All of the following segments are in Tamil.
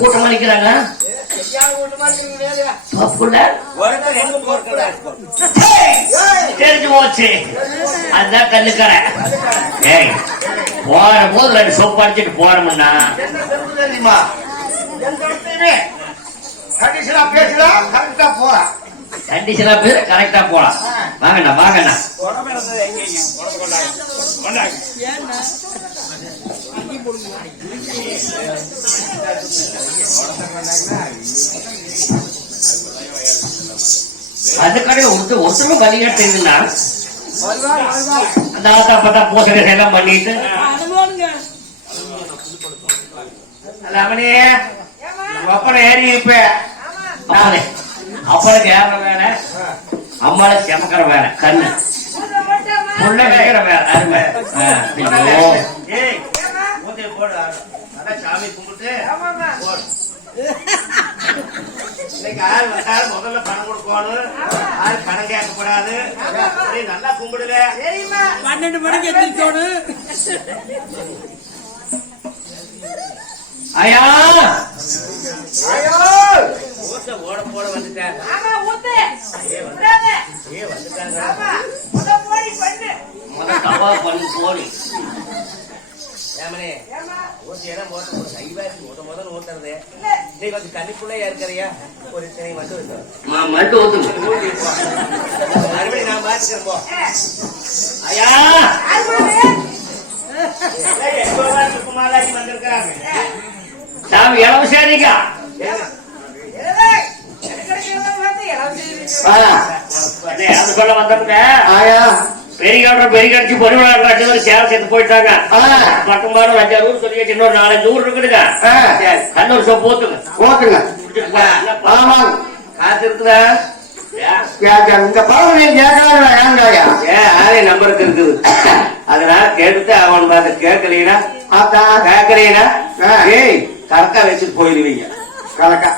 கூட்டமா நிக்கிறாங்க. தெரிஞ்சு போச்சு. அதுதான் கண்ணுக்கற. ஏய் போற போது 2 சோப்பு அடிச்சுட்டு போறோம்னா கண்டிஷனா பேசலாம், கரெக்டா போலாம். கண்டிஷனா பேச கரெக்டா போலாம். வாங்கண்ணா வாங்கண்ணா. அந்த கடை ஒருத்தரும் கலியாட்டுங்களா அந்த ஆத்தா பத்தா போசனை எல்லாம் பண்ணிட்டு அவனே அப்பனை ஏறி இப்ப அப்பனுக்கு ஏற வேலை, அம்மால செமக்கிற வேலை, கண்ணு புள்ள வைக்கிற வேலை. அருமை. சாமி கும்பிட்டு முதல்ல பணம் கொடுக்கணும், பணம் கேட்கக்கூடாது. நல்லா கும்பிடுல 12 மணிக்கு எத்திரிக்கணும். ஐயா ஓட போட வந்துட்டேன். போடி முதல் ஊத்துறது கொஞ்சம் கண்ணிக்குள்ளே இருக்கிறியா ஒரு திணை மட்டும் மறுபடியும் நான் பாத்துக்கிறேன். ஐயா வந்திருக்கிறாங்க சாமி இளவசேரிக்கா சொல்ல வந்தவங்க பெரிய பொருளாதார 2 பேரும் சேர சேர்த்து போயிட்டாங்க. பட்டம்பாடு 5-6 ஊர் சொல்லி இன்னொரு 4-5 ஊர் இருக்குதுங்க. கண்ணூர் சோப்பு போத்துங்க காசு இருக்குதா? இந்த பழம் நம்பருக்கு இருக்குது. அதனால கேட்டு அவன் பார்த்து கேட்கலீனா கேட்கலீனா ஏய் கரெக்டா வச்சுட்டு போயிடுவீங்க. கரெக்டா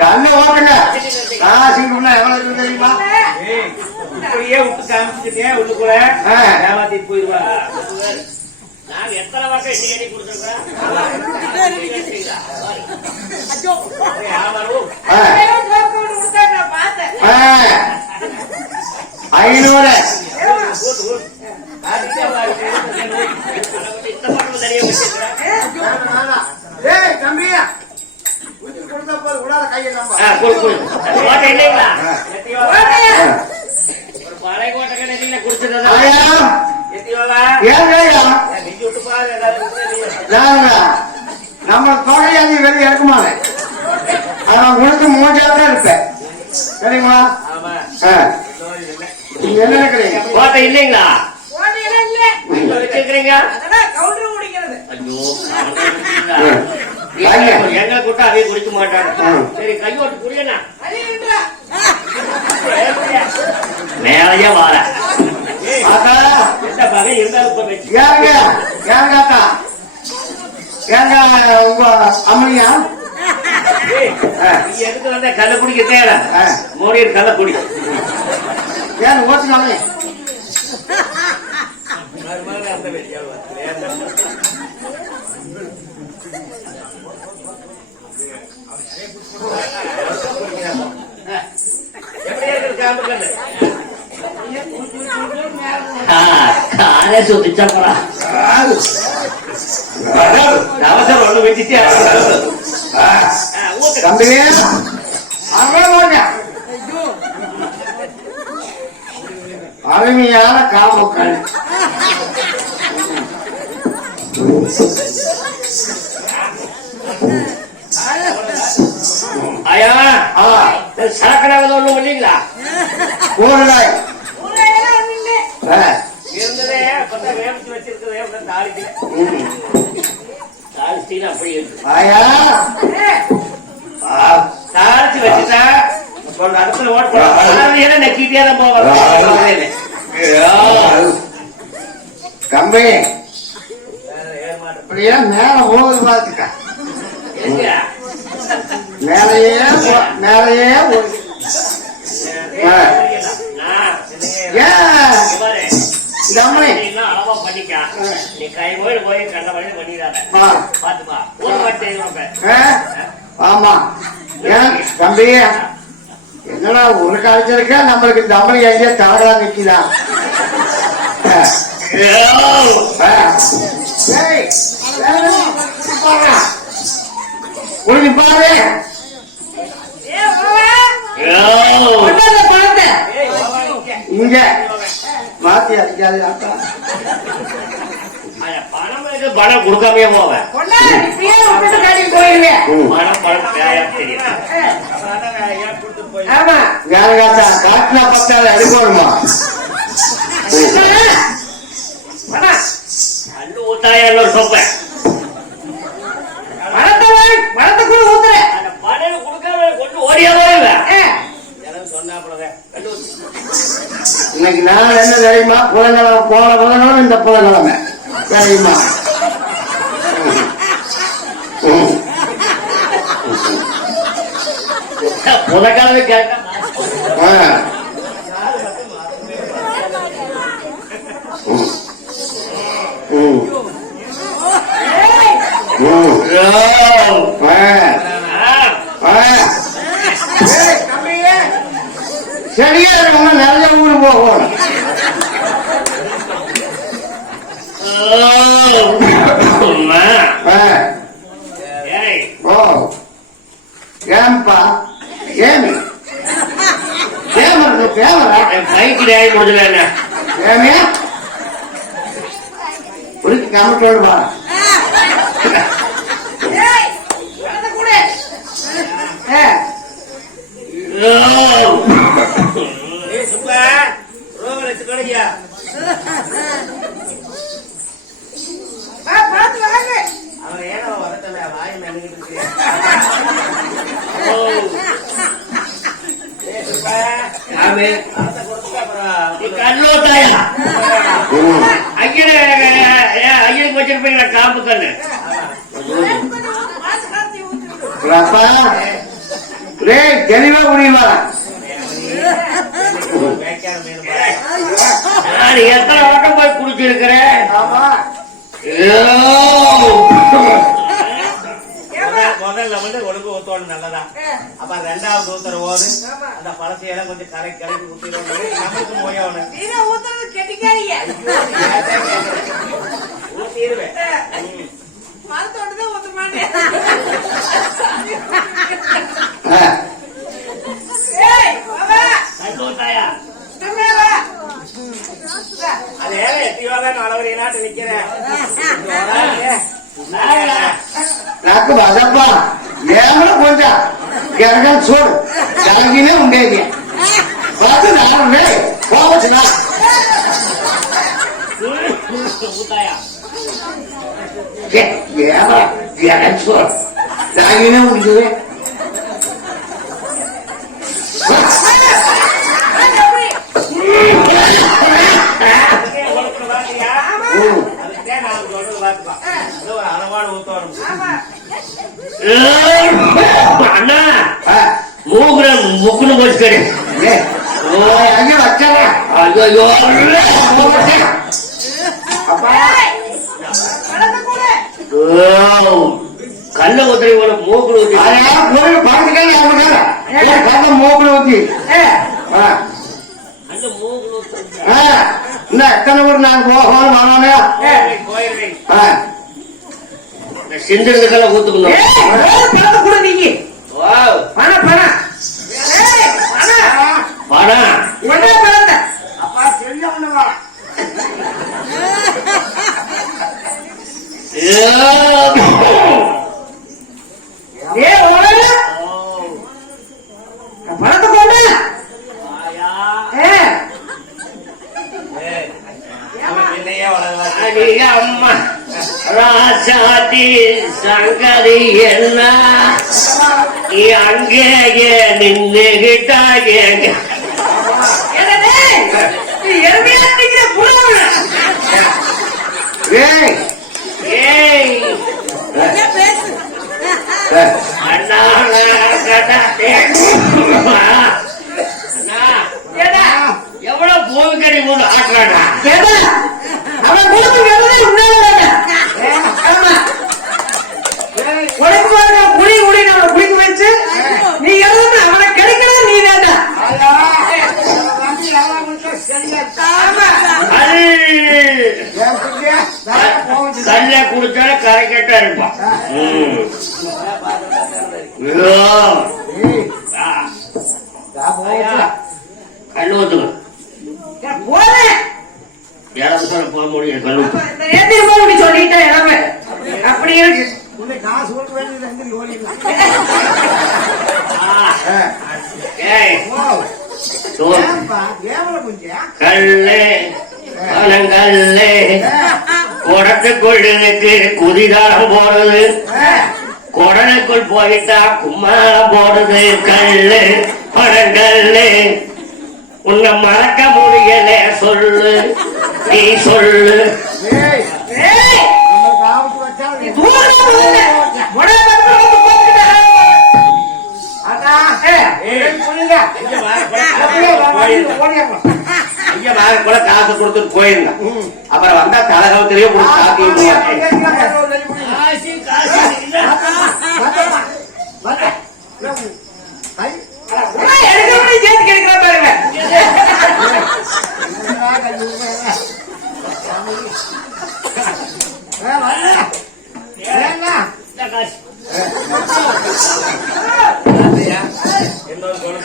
கண்ண ஓட்டுங்க. எவ்வளவு தெரியுமா? இப்படியே விட்டு காமிச்சுக்கிட்டே உள்ளுக்குள்ள ஏமாத்திட்டு போயிடுவாங்க. நாங்க எத்தனை வருஷம் எண்ணி கொடுத்துருக்கோம். 500 தம்பியா பழையகோட்டை கடையில குடிச்சது நம்ம தொகையாதி வெளியே இருக்குமாங்க. அவன் குடிச்சு 3 தான் இருப்பேன். சரிங்களா? நீங்க என்ன நினைக்கிறீங்க? கோட்டை இல்லைங்களா வச்சிருக்கிறீங்க? ஐயோ எங்களை கூட்டம் அதையும் குடிக்க மாட்டாங்க. சரி கையோட்டு குடியண்ணா மேலையே வார உங்க அம்மையா எதுக்கு வந்த கள்ள குடிக்க தேவை மோடியர் கள்ள குடி ஏன் ஓட்டுனாலே காலே சுத்திச்சா போறா அவசரம் ஒண்ணு வச்சுட்டு அருமையான காமக்கள் ஐயா சரக்கடாவது ஒண்ணும் இல்லைங்களா? இருந்ததே கொஞ்சம் வேமிச்சு வச்சிருக்கதே தாளிக்கு தாளிச்சு அப்படி இருக்கு. தாளிச்சு வச்சுட்டா அடுத்துல ஓட்டு நெக்கிட்டே தான் போவாங்க. கம்பி அப்படியே மேல போகுது பாத்துக்க. மேலையே தம்மனி அளவா பண்ணிக்க. நீ கை போய் கண்ட வழி பண்ணிடாத. பாத்துப்பா ஒரு வாட்டி ஆமா. ஏன் தம்பி என்னடா ஒரு காலத்திருக்க நம்மளுக்கு தம்மனி எங்கேயா தவறா நிக்கிறா? உனக்கு பாரு இங்க மாத்தி அடிக்காது அக்கா. பணம் கொடுக்காமே போவேன். போயிருவேன். ஆமா வேற காத்தா காட்டுல பக்கால எடுக்கணுமா? கல்லு ஊத்தாயா சொப்பேன். பணத்தை கூட ஊத்துற பணம் கொடுக்காம கொண்டு ஓடியா போயிருவேன். சொன்னாப்புல இன்னைக்கு நான் என்ன தெரியுமா? புதன்கிழமை போன புதன்கிழமை இந்த புதன்கிழமை தெரியுமா? புதக்கிழமை கேட்க சரியா இருக்கவங்க நிறைய ஊரு போகணும். ஏன்பா ஏன் கைக்கு முடியல ஏமே உனக்கு கமிட்டோடு வா. அவன் ஏனோ வரத்தல வாய் நினைக்கிட்டு ஐயனுக்கு வச்சிருப்பீங்களா காப்பு கண்ணு? தெளிவா முடியுமா? நான் எத்தனை வட்டம் போய் குடிச்சிருக்கிறேன். முதல்ல வந்து ஒழுங்கு ஊத்தோடு நல்லதா. அப்ப ரெண்டாவது ஊத்துற போது அந்த பழசையெல்லாம் கொஞ்சம் கலக்கி ஊத்திடுவோம். நம்மளுக்கு மோயவனு ஊத்திடுவேன். அது எத்தியோதான் அளவரி நாட்டு நிக்கிறேன். నాకు బాధప్పా ఏమన్నా కొంచెం గరగలు చూడు జరిగినే ఉండేది బాధ నాలుగు పోవచ్చు ఏమో గరగలు చూడు జరిగినే ఉండేది. అన్నా మూగుర ముక్కును పోసుకొని అయ్యో వచ్చావా? అయ్యో కళ్ళు ఉదిరి కూడా మూకుడు పండుగ మూకుడు ఉంది అంటే మూకుడు ఎక్కడ కూడా నాకు పోవాలి మనమే సింధుకల్లా కూతుకున్నావు. అమ్మ ராசாதி சங்கரி என்ன அங்கே நின்னுகிட்டாங்க எவ்வளவு போவிக்கடி மூணு ஆட்டுறாடா அவன் குடும்பங்கிறது உன்னால வேண்டாம். ஆமா. உனக்கு பாருங்க குடி குடின்னு அவனை குடிக்க வச்சு நீ எழுதுன அவனை கிடைக்கிறது நீ வேண்டாம். ஆமா. கல்ல குடிச்சா கரைக்கட்டா இருப்பான். கல்லு ஊத்துங்க போறேன் இடம் சொல்ல போக முடியும். கல்லு அப்படி சொல்லிட்டேன் எல்லாமே அப்படி இருக்கு. நான் சொல்ல வேண்டியது ஓடிக்கலாம். கல்லு பழங்கல்லு குடத்துக்குள்ளுக்கு குதிகாரம் போடுது, குடலுக்குள் போயிட்டா கும்மாளம் போடுது. கல்லு பழங்கல்லு உன்னை மறக்க முடியல, சொல்லு நீ சொல்லு. கூட காசு கொடுத்துட்டு போயிருங்க. அப்புறம் வந்தா கலகத்திலேயே சேர்த்து கிடைக்கிற பாருங்க.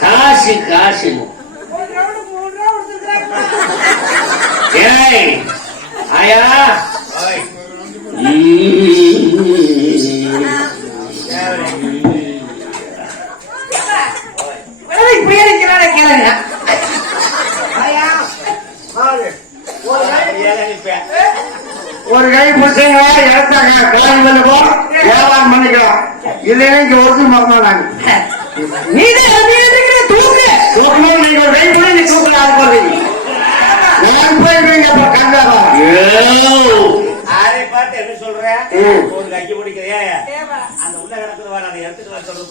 காசு காசு ஆயா இப்படியே இருக்கிறான கேளுங்க. ஒரு கை பிடிச்சீங்க எடுத்தாங்க கிளம்பி வந்து போ வியாபாரம் பண்ணிக்கலாம். இல்லைன்னா இங்க ஒருத்தி மறந்தாங்க. தூக்கணும் நீங்க ஒரு கை பண்ணி நீ தூக்கணும். அது போறீங்க கண்டாவா ஆரை பார்த்து என்ன சொல்றேன்? ஒரு கைக்கு பிடிக்கிறியா அந்த உள்ள கிடக்குது வர அதை எடுத்துட்டு வர சொல்றேன்.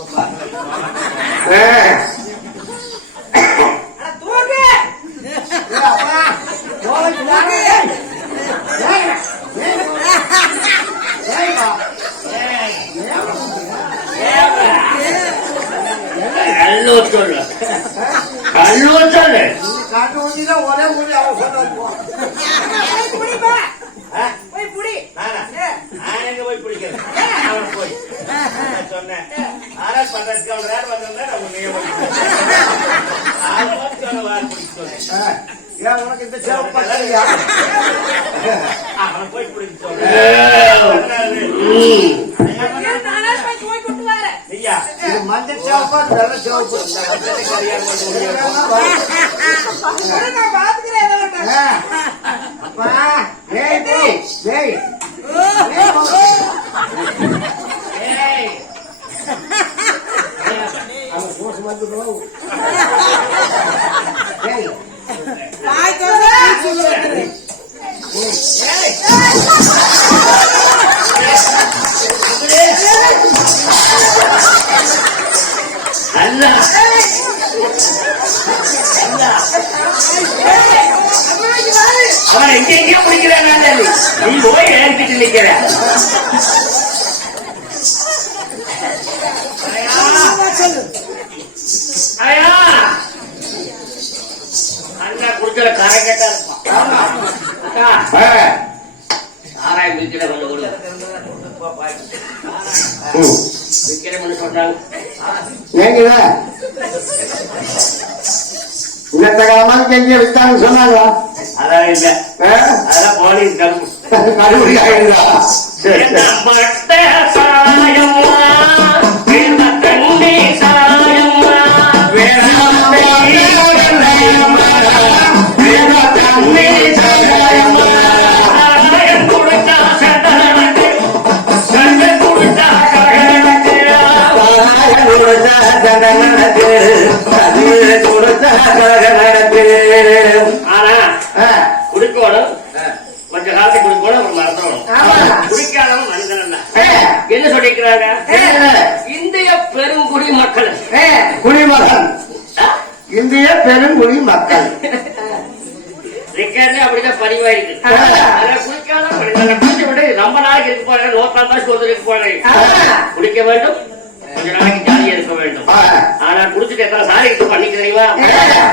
கல்லூர் சொல்லு கல்லூர் சொல்லு காட்டு ஊட்டிதான் ஒரே ஊட்டி அவன் சொன்னாரு. போய் புடி. நான் எங்க போய் பிடிக்கிறேன்? அவன் போய் சொன்னேன் ஆராய் பண்றதுக்கு அவன் வேற வந்தா நம்ம சொன்னேன். ஏன் உனக்கு இந்த சேவை பண்ணலையா? அவனை போய் பிடிக்க சொல்றேன். ஐயா இது மஞ்சள் சேவப்பா வெள்ளை சேவப்பு அப்பா ஏய் ஏய் அவன் போஸ் வந்து ஏய் அவன் எங்கெங்கயோ பிடிக்கிறான். நீ போய் ஏறிக்கிட்டு நிக்கிற. அண்ணா குடிச்சல கரை கேட்டா இருப்பான். ஆராய் விற்கிற கொண்டு கொடு விற்கிறேன்னு சொன்னாங்க. ஏங்க இன்னத்த காலமாக செஞ்சு வித்தாங்க சொன்னாங்களா? அதான் இல்ல அதெல்லாம் போலீஸ் கடுபடி ஆயிடுதா? ஆனா குடிக்கணும் கொஞ்ச காலத்தை குடிக்கணும் அப்புறம் மறந்துடணும். குடிக்காதவன் மனிதன் என்ன சொல்லிக்கிறாங்க? இந்திய பெருங்குடி மக்கள் குடிமகன் இந்திய பெருங்குடி மக்கள் குளிக்காதே அப்படிதான் பணிவா இருக்கு. அதனால குளிக்காத குளிச்சு விட்டு ரொம்ப நாளைக்கு இருக்க போறேன். 100 நாள் சொல்றது இருக்க போறேன். குளிக்க வேண்டும், கொஞ்ச நாளைக்கு ஜாலியா இருக்க வேண்டும். ஆனா குடிச்சிட்டு எத்தனை சாரி எடுத்து பண்ணிக்க தெரியுமா?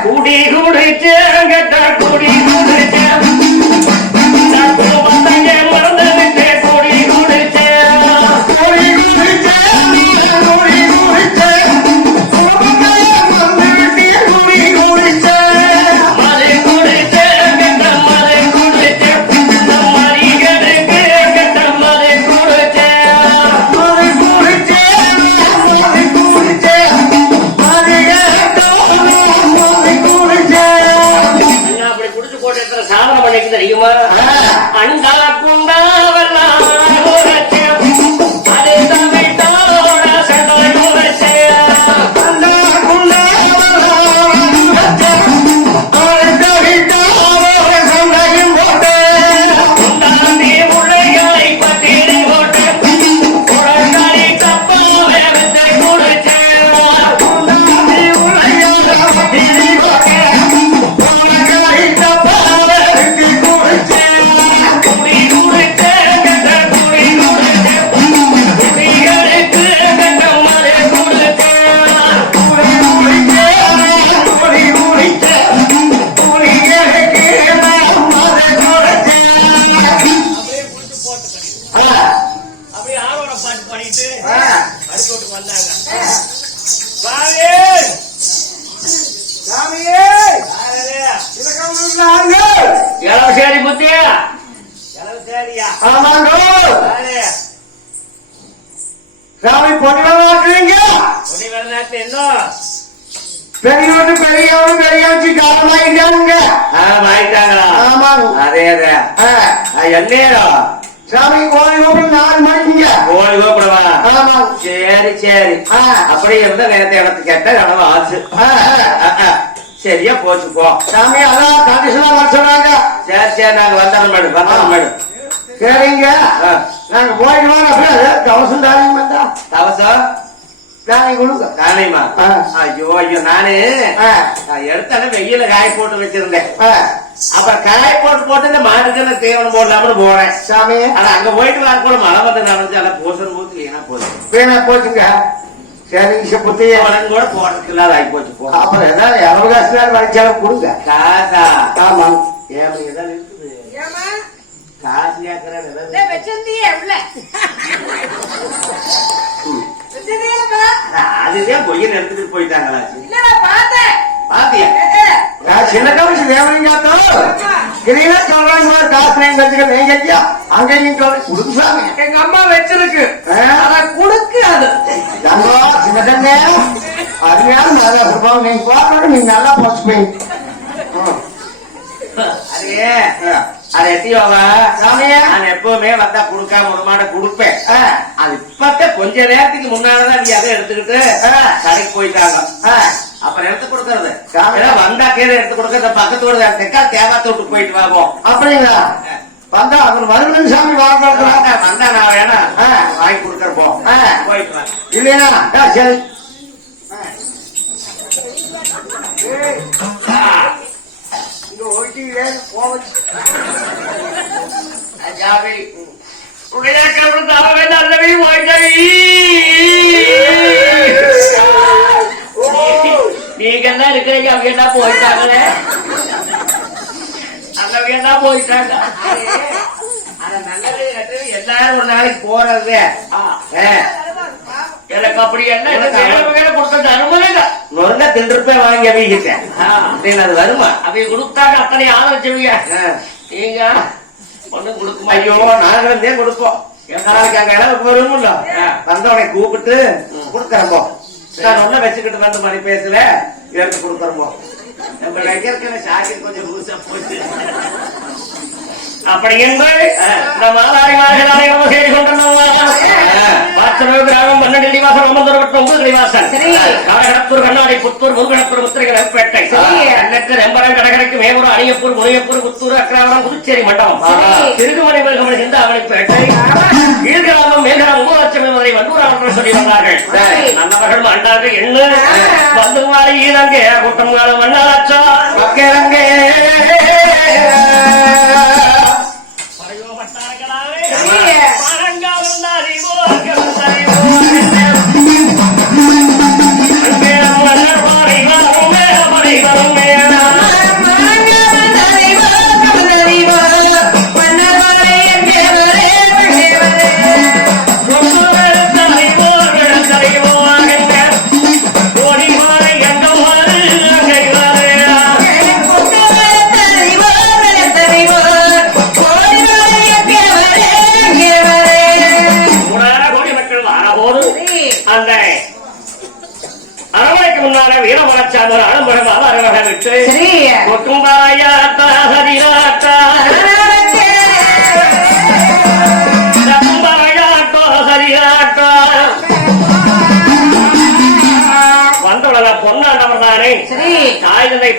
குடி குடிச்சு கேட்டா குடி குடிச்சு மறந்து விட்டு குடி குடிச்சு குடி குடிச்சே, குடி குடிச்சே, குடி குடிச்சே, மலை குடிச்சு கேட்ட மலை குடிச்சு மரிகளுக்கு கேட்ட மலை குடிச்சு குடி குடிச்சே, குடி குடிச்சே, குடி குடிச்சே. அப்படி குடிச்சு போட்டு எத்தனை சாதனை பண்ணிக்கு தெரியுமா? அண்டா குண்டாவெல்லாம் உரைச்சு, அதை தமிழ்த்தோட சண்டை உரைச்சு, உண்டாந்தி முளைகளை பட்டினி போட்டு, உடற்கறி தப்பாம வித்தை குடிச்சு, குடி குடிச்சு கெட்ட குடி குடிச்சு, குடிகளுக்கு கெட்ட மலை குடிச்சு, அப்படியே ஆரோட பாட்டு பாடிட்டு அடிக்கோட்டுக்கு வந்தாங்க. சரி புத்தியா சரியா சாமி பொண்ணு உனி வரலாற்று இன்னும் பெரியவனு பெரியவனு பெரியாச்சு காலமாயிட்டாங்க. ஆயிட்டாங்களா? ஆமாங்க. அதே எந்நேரம் சாமி கோழி கோபுரம் 4 மணிக்குங்க. கோழி கோபுரமா? ஆமாங்க. சரி சரி. அப்படி இருந்தா நேரத்தை இடத்து கேட்ட கனவு ஆச்சு. சரியா போச்சு போ. சாமி அதான் கண்டிஷனா வர சொன்னாங்க. சரி சரி நாங்க வந்தோம் மேடம் வந்தோம் மேடம். சரிங்க நாங்க போயிட்டு வரோம். அப்படியே தவசம் தானியம் வந்தா தவசம் தானியம் கொடுங்க. தானியமா? ஐயோ ஐயோ நானு எடுத்தால வெயில காய போட்டு வச்சிருந்தேன். அப்புறம் காய போட்டு இந்த மாட்டுக்கு தீவனம் போடலாம்னு போனேன். சாமி ஆனா அங்க போயிட்டு வர கூட மழை வந்து நடந்து எல்லாம் பூசன் ஊத்து வீணா போச்சு. வீணா போச்சுங்க. சரிங்க புத்தி உடனே கூட போடுறதுக்கு இல்லாத ஆகி போச்சு போ. அப்புறம் ஏதாவது எவ்வளவு காசு நேரம் வரைச்சாலும் கொடுங்க. காசா? ஆமாங்க. ஏன் ஏதாவது இருக்குது காசு கேட்கறேன். அதுதான் பொய்யன் எடுத்துட்டு போயிட்டாங்களா? பாத்தியா? நான் சின்ன கமிஷன் தேவனையும் காத்தோம் கிளீனா சொல்றாங்க. காசு நீங்க நீங்க அங்க நீங்க கொடுங்க சாமி. எங்க அம்மா வச்சிருக்கு குடுக்கு அது சின்ன தண்ணே அருமையான நல்லா இருப்பாங்க. நீங்க போறோட நீங்க நல்லா போச்சுப்பீங்க. அது எட்டியோவா சாமியா? நான் எப்பவுமே வந்தா குடுக்காம ஒரு மாட குடுப்பேன். அது இப்பத்த கொஞ்ச நேரத்துக்கு முன்னாலதான் நீ அதை எடுத்துக்கிட்டு கடைக்கு போயிட்டாங்க. அப்புறம் எடுத்து கொடுக்கறது வந்தா கீழே எடுத்து கொடுக்கறது பக்கத்தோட தெக்கா தேவாத்த விட்டு போயிட்டு வாங்க. அப்படிங்களா? வந்தா அவர் மறுபடியும் சாமி வாங்க வந்தா நான் வேணா வாங்கி கொடுக்கறப்போ போயிட்டு வாங்க. இல்லையா? சரி இங்க ஓட்டியே போச்சு. ஜாமி நல்லவே நீங்க என்ன இருக்கிறீங்க? அவங்க என்ன போயிட்டாங்களே? அவங்க என்ன போயிட்டாங்க? எல்லாரும் ஒரு நாளைக்கு போறது எனக்கு அப்படி என்ன கொடுத்தது அனுமதிங்க. நொறுங்க தின்றுப்பே வாங்கி அவிகிட்டேன். அது வருமா? அவங்க கொடுத்தாங்க அத்தனை ஆதரிச்சுவீங்க. நீங்க ஒண்ணும் கொடுக்குமா? ஐயோ நாங்களே கொடுப்போம். நாளைக்கு அங்க அளவுக்கு வரும்ல வந்தவனை கூப்பிட்டு கொடுக்கறப்போ நான் ஒன்ன வச்சுக்கிட்டு வந்து மணி பேசல எடுத்து கொடுக்கறப்போ நம்ம நகைக்கிற சாக்கி கொஞ்சம் புதுசா போச்சு. அப்படி என்பது இந்த மாதாரி செய்து கொண்டிருந்தோம். கிராமம் 12 நிவாசம் 9 நிவாசம் காலகடத்தூர் கண்ணாடி புத்தூர் முருகனத்தூர் முத்திரைகள் பேட்டை எண்ணற்ற எம்பரம் கடகரைக்கு மேவூர் அணியப்பூர் முனையப்பூர் புத்தூர் அக்ராவரம் புதுச்சேரி மண்டபம் திருகுமலை மேல்கமலை சிந்தாமணிப்பேட்டை ஈர்கிராமம் மேகரம் 9,00,000 வரை வண்டூர் சொல்லி வந்தார்கள். நல்லவர்களும் அண்டார்கள் எண்ணு வந்து மாறி ஈரங்கே கூட்டம் காலம் மண்ணாச்சா மக்களங்கே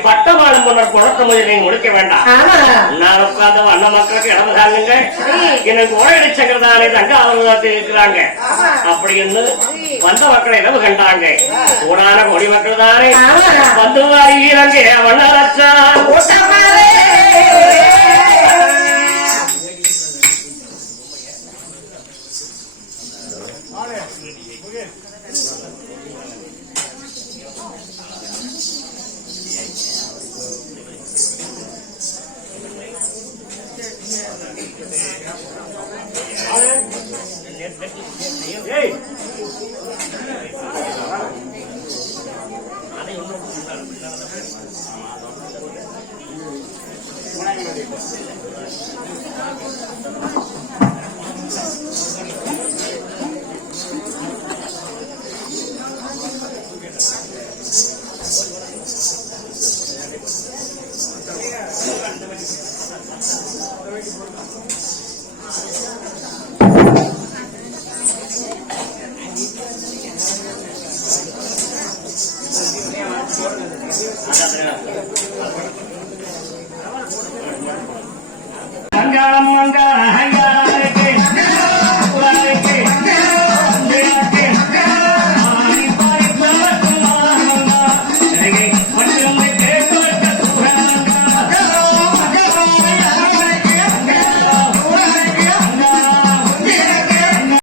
பட்டமானும் முன்னர் குணத்த முதலை முடிக்க வேண்டாம். நான் உட்கார்ந்து அண்ண மக்களுக்கு இடம தாங்குங்க. எனக்கு உரையடி சங்கரதானே தங்க அவர்கள் இருக்கிறாங்க அப்படின்னு வந்த மக்களை இரவு கண்டாங்க. கூடான கொடி மக்கள் தானே வந்து வாரீரங்க வண்ணரச்சா மங்களம் மங்கள